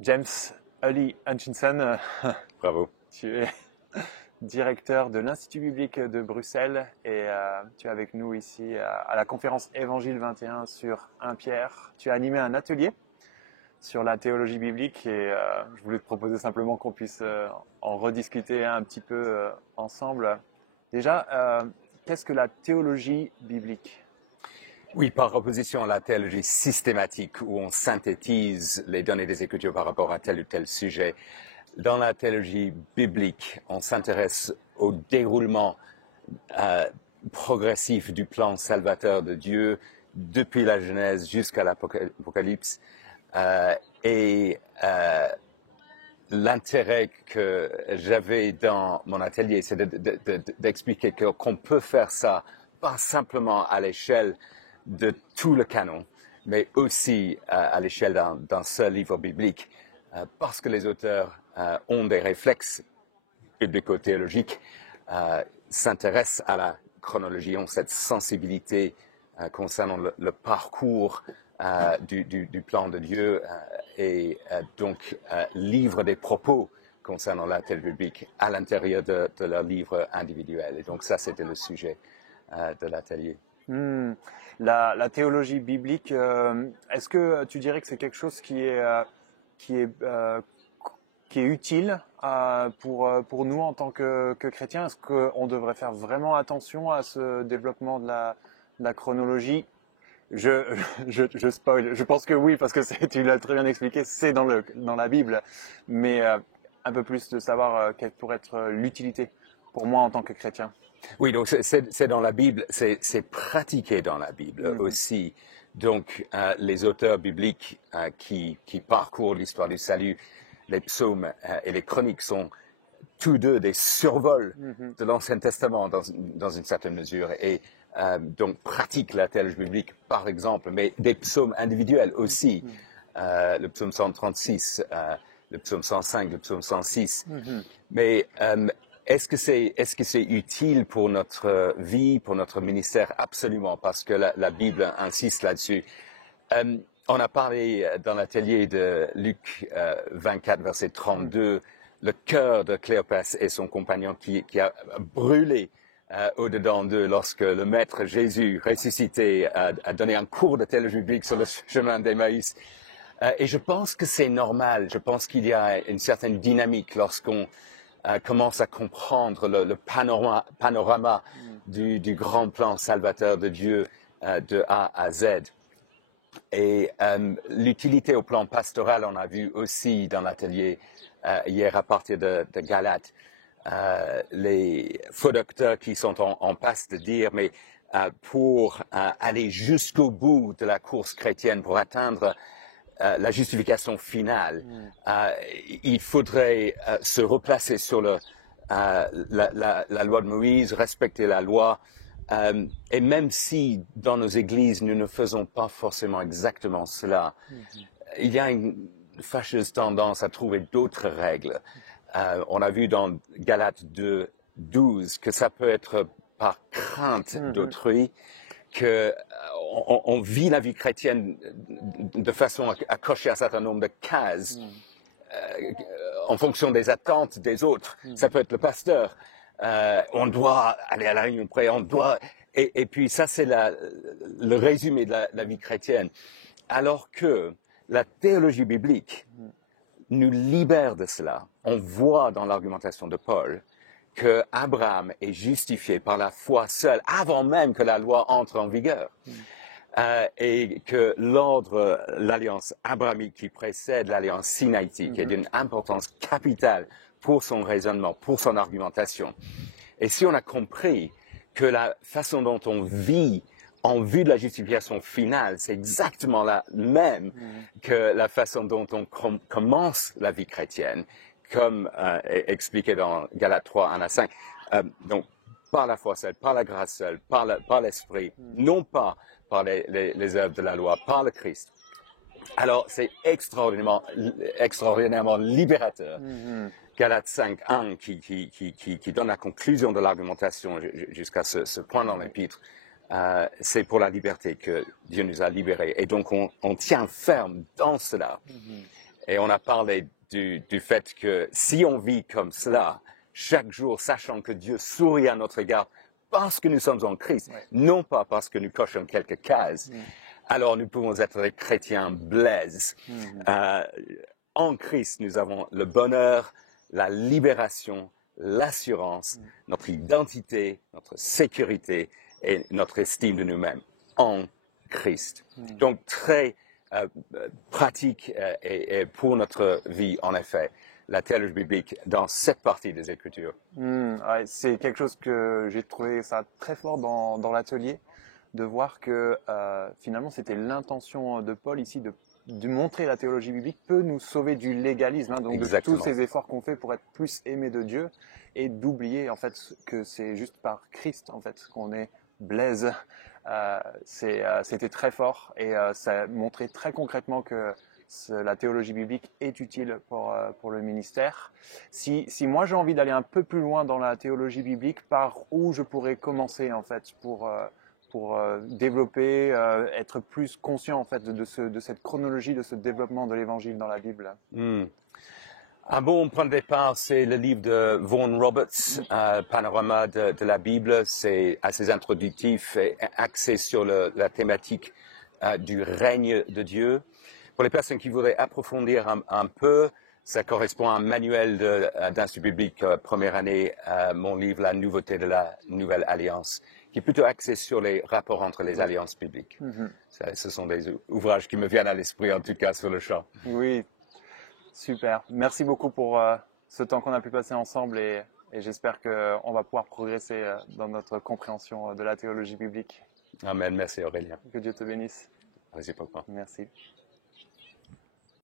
James Hully Hutchinson, Bravo. tu es directeur de l'Institut biblique de Bruxelles et tu es avec nous ici à la conférence Évangile 21 sur 1 Pierre. Tu as animé un atelier sur la théologie biblique et je voulais te proposer simplement qu'on puisse en rediscuter un petit peu ensemble. Déjà, qu'est-ce que la théologie biblique ? Oui, par opposition à la théologie systématique où on synthétise les données des Écritures par rapport à tel ou tel sujet, dans la théologie biblique, on s'intéresse au déroulement progressif du plan salvateur de Dieu depuis la Genèse jusqu'à l'Apocalypse. L'intérêt que j'avais dans mon atelier, c'est d'expliquer qu'on peut faire ça pas simplement à l'échelle de tout le canon, mais aussi à l'échelle d'un seul livre biblique, parce que les auteurs ont des réflexes biblico-théologiques, s'intéressent à la chronologie, ont cette sensibilité concernant le parcours du plan de Dieu et donc livrent des propos concernant la théologie biblique à l'intérieur de leur livre individuel. Et donc ça, c'était le sujet de l'atelier. La théologie biblique, est-ce que tu dirais que c'est quelque chose qui est utile pour nous en tant que chrétiens? Est-ce qu'on devrait faire vraiment attention à ce développement de la chronologie? Je spoil. Je pense que oui, parce que tu l'as très bien expliqué, c'est dans la Bible. Mais un peu plus de savoir quelle pourrait être l'utilité pour moi en tant que chrétien. Oui, donc c'est dans la Bible, c'est pratiqué dans la Bible aussi. Donc les auteurs bibliques qui parcourent l'histoire du salut, les psaumes et les chroniques sont tous deux des survols de l'Ancien Testament dans une certaine mesure et donc pratiquent la théologie biblique par exemple, mais des psaumes individuels aussi. Le psaume 136, le psaume 105, le psaume 106. Mais est-ce que c'est utile pour notre vie, pour notre ministère? Absolument, parce que la Bible insiste là-dessus. On a parlé dans l'atelier de Luc 24, verset 32, le cœur de Cléopas et son compagnon qui a brûlé au-dedans d'eux lorsque le Maître Jésus, ressuscité, a donné un cours de théologie biblique sur le chemin d'Emmaüs. Et je pense que c'est normal. Je pense qu'il y a une certaine dynamique lorsqu'on commence à comprendre le panorama du grand plan salvateur de Dieu de A à Z. Et l'utilité au plan pastoral, on a vu aussi dans l'atelier hier à partir de Galates, les faux docteurs qui sont en passe de dire, mais pour aller jusqu'au bout de la course chrétienne, pour atteindre la justification finale, il faudrait se replacer sur la loi de Moïse, respecter la loi, et même si dans nos églises nous ne faisons pas forcément exactement cela, il y a une fâcheuse tendance à trouver d'autres règles. On a vu dans Galates 2, 12 que ça peut être par crainte d'autrui, que on vit la vie chrétienne de façon à cocher un certain nombre de cases en fonction des attentes des autres. Ça peut être le pasteur. On doit aller à la réunion de prière, on doit... Et puis ça, c'est le résumé de la vie chrétienne. Alors que la théologie biblique nous libère de cela. On voit dans l'argumentation de Paul que Abraham est justifié par la foi seule avant même que la loi entre en vigueur. Et que l'ordre, l'alliance abrahamique qui précède l'alliance sinaïtique est d'une importance capitale pour son raisonnement, pour son argumentation. Et si on a compris que la façon dont on vit en vue de la justification finale, c'est exactement la même que la façon dont on commence la vie chrétienne, comme expliqué dans Galates 3, 1 à 5. Donc, par la foi seule, par la grâce seule, par l'Esprit, non pas par les œuvres de la loi, par le Christ. Alors, c'est extraordinairement libérateur. Galates 5, 1, qui donne la conclusion de l'argumentation jusqu'à ce point dans l'épître. C'est pour la liberté que Dieu nous a libérés. Et donc, on tient ferme dans cela. Et on a parlé du fait que si on vit comme cela, chaque jour, sachant que Dieu sourit à notre égard parce que nous sommes en Christ, non pas parce que nous cochons quelques cases, alors nous pouvons être des chrétiens blaises. En Christ, nous avons le bonheur, la libération, l'assurance, notre identité, notre sécurité et notre estime de nous-mêmes en Christ. Donc, très pratique et pour notre vie, en effet, la théologie biblique dans cette partie des Écritures. Ouais, c'est quelque chose que j'ai trouvé ça très fort dans l'atelier, de voir que finalement c'était l'intention de Paul ici de montrer la théologie biblique peut nous sauver du légalisme, hein, donc Exactement. de tous ces efforts qu'on fait pour être plus aimé de Dieu et d'oublier en fait que c'est juste par Christ en fait qu'on est blaise. C'était très fort et ça montrait très concrètement que la théologie biblique est utile pour le ministère. Si moi j'ai envie d'aller un peu plus loin dans la théologie biblique, par où je pourrais commencer en fait pour développer, être plus conscient en fait de cette chronologie, de ce développement de l'évangile dans la Bible. Un bon point de départ, c'est le livre de Vaughan Roberts, Panorama de la Bible. C'est assez introductif et axé sur la thématique du règne de Dieu. Pour les personnes qui voudraient approfondir un peu, ça correspond à un manuel d'Institut biblique première année, mon livre La nouveauté de la nouvelle alliance, qui est plutôt axé sur les rapports entre les alliances bibliques. Ce sont des ouvrages qui me viennent à l'esprit, en tout cas, sur le champ. Oui, super. Merci beaucoup pour ce temps qu'on a pu passer ensemble et j'espère qu'on va pouvoir progresser dans notre compréhension de la théologie biblique. Amen. Merci Aurélien. Que Dieu te bénisse. Réciproquement. Merci.